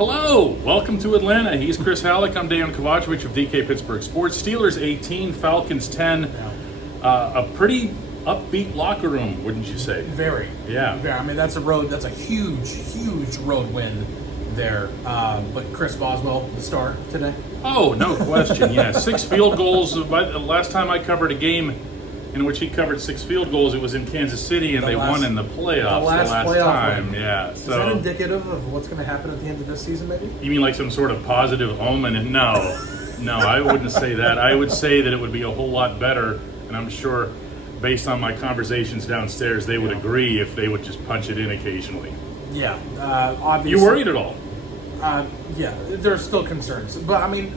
Hello, welcome to Atlanta. He's Chris Halicke. I'm Dejan Kovacevic of DK Pittsburgh Sports. Steelers 18, Falcons 10. A pretty upbeat locker room, wouldn't you say? Very. Yeah. Very. I mean, that's a huge road win there. But Chris Boswell, the star today. Oh, no question. Yeah, 6 field goals. The last time I covered a game in which he covered 6 field goals, it was in Kansas City, and they won in the playoffs the last time. Win. Yeah. Is that indicative of what's going to happen at the end of this season, maybe? You mean like some sort of positive omen? And no, I wouldn't say that. I would say that it would be a whole lot better, and I'm sure, based on my conversations downstairs, they would agree if they would just punch it in occasionally. Yeah, obviously. You worried at all? Yeah, there's still concerns. But, I mean,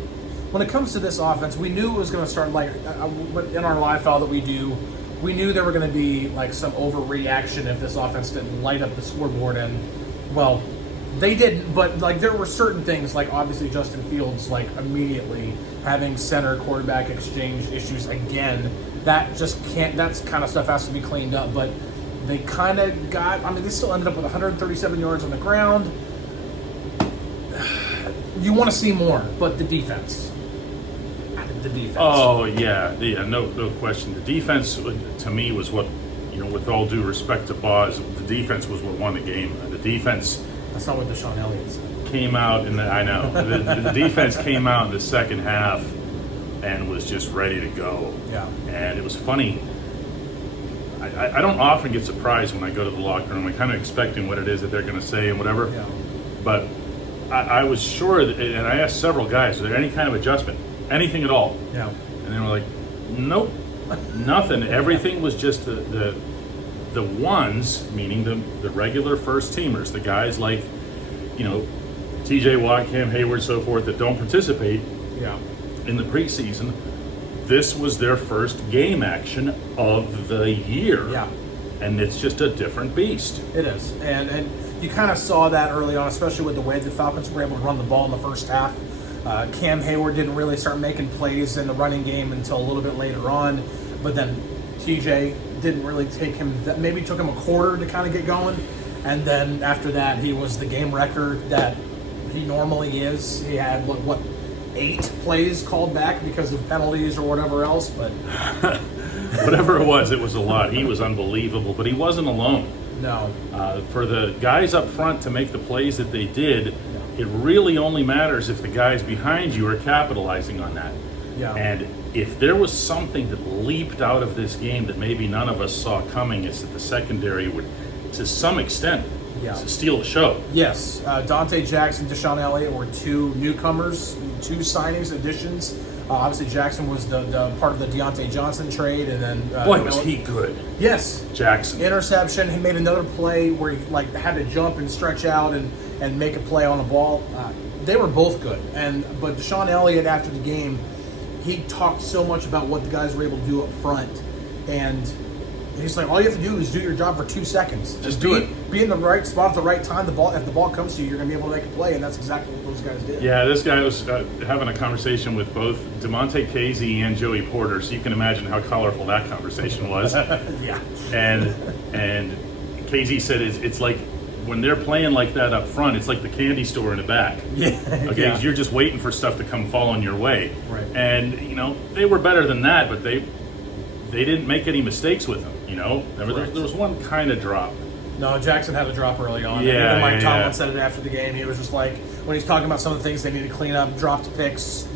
when it comes to this offense, we knew it was going to start, like, in our live file that we do, we knew there were going to be, like, some overreaction if this offense didn't light up the scoreboard. And, well, they didn't. But, like, there were certain things, like, obviously Justin Fields, like, immediately having center quarterback exchange issues again. That just can't, that kind of stuff has to be cleaned up. But they kind of got, I mean, they still ended up with 137 yards on the ground. You want to see more, but the defense. Oh, yeah, no question. The defense, to me, was what, with all due respect to Boz, the defense was what won the game. The defense... That's not what Deshaun Elliott said. Came out I know. The defense came out in the second half and was just ready to go. Yeah. And it was funny. I don't often get surprised when I go to the locker room. I'm kind of expecting what it is that they're going to say and whatever. Yeah. But I was sure, that, and I asked several guys, was there any kind of adjustment? Anything at all? Yeah. And they were like, nope, nothing. Everything was just the ones, meaning the regular first teamers, the guys like, TJ Watt, Cam Hayward, so forth, that don't participate in the preseason. This was their first game action of the year. Yeah. And it's just a different beast. It is. And you kind of saw that early on, especially with the way the Falcons were able to run the ball in the first half. Cam Hayward didn't really start making plays in the running game until a little bit later on. But then TJ didn't really take him, maybe took him a quarter to kind of get going. And then after that, he was the game record that he normally is. He had, 8 plays called back because of penalties or whatever else. But whatever it was a lot. He was unbelievable, but he wasn't alone. No. For the guys up front to make the plays that they did, it really only matters if the guys behind you are capitalizing on that. Yeah. And if there was something that leaped out of this game that maybe none of us saw coming, it's that the secondary would, to some extent, steal the show. Yes. Dante Jackson, Deshaun Elliott were 2 newcomers, 2 signings, additions. Obviously, Jackson was the part of the Deontay Johnson trade, and then boy, was he good. Yes, Jackson. Interception. He made another play where he had to jump and stretch out and make a play on the ball. They were both good, but Deshaun Elliott after the game, he talked so much about what the guys were able to do up front, and he's like, all you have to do is do your job for 2 seconds. Just do it. Be in the right spot at the right time. If the ball comes to you, you're going to be able to make a play, and that's exactly what those guys did. Yeah, this guy was having a conversation with both DeMonte Casey and Joey Porter, so you can imagine how colorful that conversation was. Yeah. And Casey said it's like when they're playing like that up front, it's like the candy store in the back. Yeah. Okay, Yeah. You're just waiting for stuff to come fall on your way. Right. And, they were better than that, but they didn't make any mistakes with them. There was one kind of drop. No, Jackson had a drop early on. Yeah, Even Mike Tomlin said it after the game. He was just like, when he's talking about some of the things they need to clean up, dropped picks.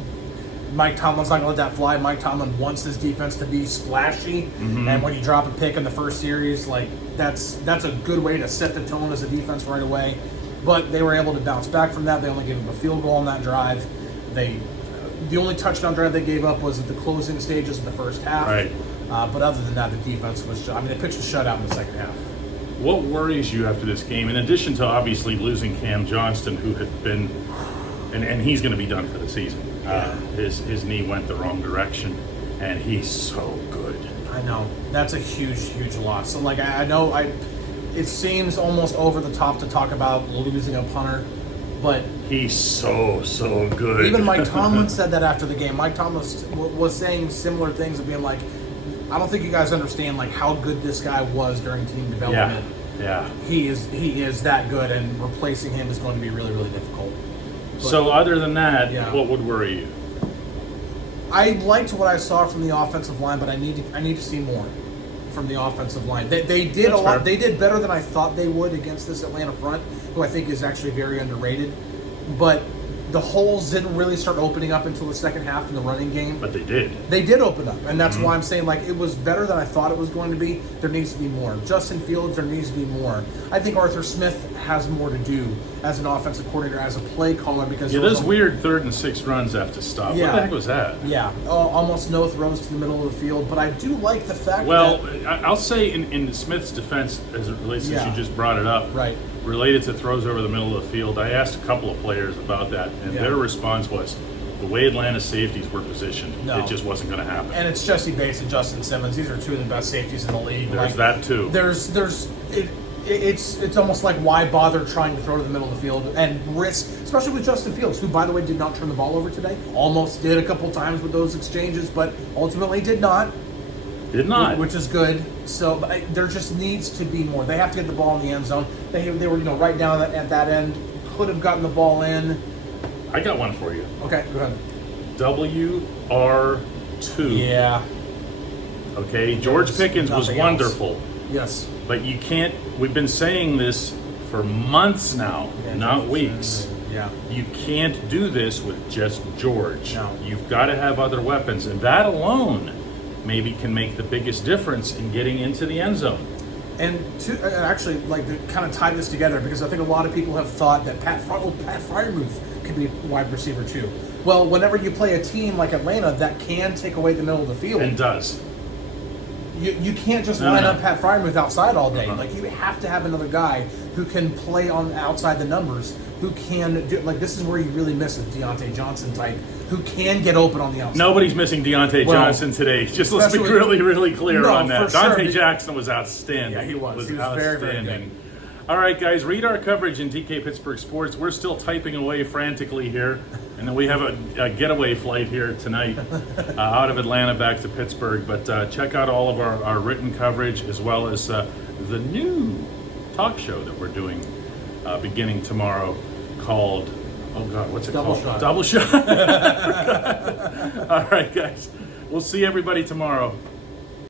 Mike Tomlin's not going to let that fly. Mike Tomlin wants his defense to be splashy. Mm-hmm. And when you drop a pick in the first series, that's a good way to set the tone as a defense right away. But they were able to bounce back from that. They only gave him a field goal on that drive. The only touchdown drive they gave up was at the closing stages of the first half. Right. But other than that, the defense was, they pitched a shutout in the second half. What worries you after this game, in addition to obviously losing Cam Johnston, who had been, and he's going to be done for the season. His knee went the wrong direction, and he's so good. I know. That's a huge loss. So, I know it seems almost over the top to talk about losing a punter, but he's so good. Even Mike Tomlin said that after the game. Mike Tomlin was saying similar things of being like, I don't think you guys understand how good this guy was during team development. Yeah. He is that good, and replacing him is going to be really, really difficult. So other than that, Yeah. what would worry you? I liked what I saw from the offensive line, but I need to see more from the offensive line. They did That's a lot. fair. They did better than I thought they would against this Atlanta front, who I think is actually very underrated. But the holes didn't really start opening up until the second half in the running game. But they did. They did open up, and that's why I'm saying, like, it was better than I thought it was going to be. There needs to be more. Justin Fields, there needs to be more. I think Arthur Smith has more to do as an offensive coordinator, as a play caller, because Yeah, there was those a- weird 3rd and 6 runs have to stop. Yeah. What the heck was that? Yeah, almost no throws to the middle of the field, but I do like the fact Well, that I'll say in Smith's defense, as it relates, since Yeah. you just brought it up, Right. related to throws over the middle of the field, I asked a couple of players about that, and Yeah. their response was, the way Atlanta safeties were positioned, No. it just wasn't going to happen. and it's Jesse Bates and Justin Simmons. These are two of the best safeties in the league. There's that too. It's almost like, why bother trying to throw to the middle of the field and risk, especially with Justin Fields, who, by the way, did not turn the ball over today. Almost did a couple times with those exchanges, but ultimately did not. Did not. Which is good. So but there just needs to be more. They have to get the ball in the end zone. They were right down at that end. Could have gotten the ball in. I got one for you. Okay, go ahead. WR2. Yeah. Okay, George There's Pickens was nothing else. wonderful, Yes. but you can't. We've been saying this for months now, not weeks. Yeah. You can't do this with just George. No. You've got to have other weapons, and that alone maybe can make the biggest difference in getting into the end zone. And actually, like, to kind of tie this together, because I think a lot of people have thought that Pat Freiermuth could be wide receiver too. Well, whenever you play a team like Atlanta that can take away the middle of the field, And does. you can't just No, line no. up Pat Freiermuth outside all day. Uh-huh. Like, you have to have another guy who can play on outside the numbers, who can do, like, this is where you really miss a Deontay Johnson type, who can get open on the outside. Nobody's missing Deontay Well, Johnson today. Just let's be especially- really, really clear No, on that. for sure. Dante Jackson was outstanding. Yeah, he was. He was very, very outstanding. good. All right, guys, read our coverage in DK Pittsburgh Sports. We're still typing away frantically here, and then we have a getaway flight here tonight out of Atlanta back to Pittsburgh. But check out all of our written coverage, as well as the new talk show that we're doing beginning tomorrow called, oh God, what's it Double called? Shot. Double Shot. All right, guys. We'll see everybody tomorrow.